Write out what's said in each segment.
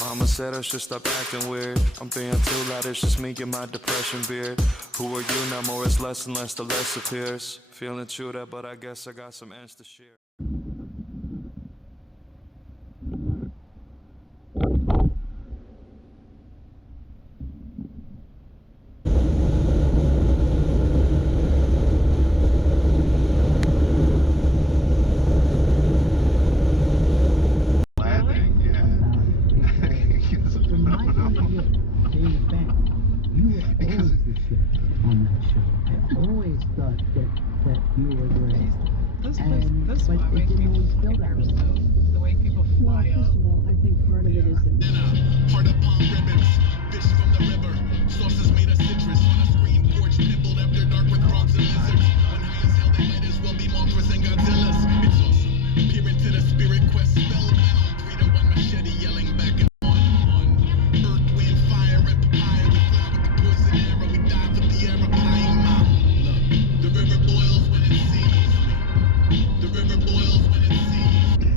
Mama said I should stop acting weird. I'm being too loud, it's just me and my depression beard. Who are you now? More it's less and less, the less appears. Feeling true that, but I guess I got some ends to share. That's what makes me nervous though. The way people fly up. First of all, I think part of it is that Heart of palm ribbons, fish from the river, sauces made of citrus on a screen porch, nibbled after dark with frogs and lizards. When high as hell, they might as well be Mothras and Godzillas. It's awesome, peering to the spirit quest, spellbound, 3 to 1 machete yelling back and on. Earth, wind, fire, and papaya, we fly with the poison arrow, we dive with the arrow, Paima. Look, the river boils when it sees me. The river boils when it sees me.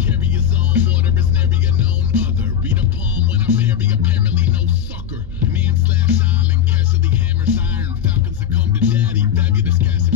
Carry his own water is nary a known other. Read a poem when I bury, apparently no sucker. Man slash island, casually hammers iron. Falcons succumb to daddy. Fabulous cast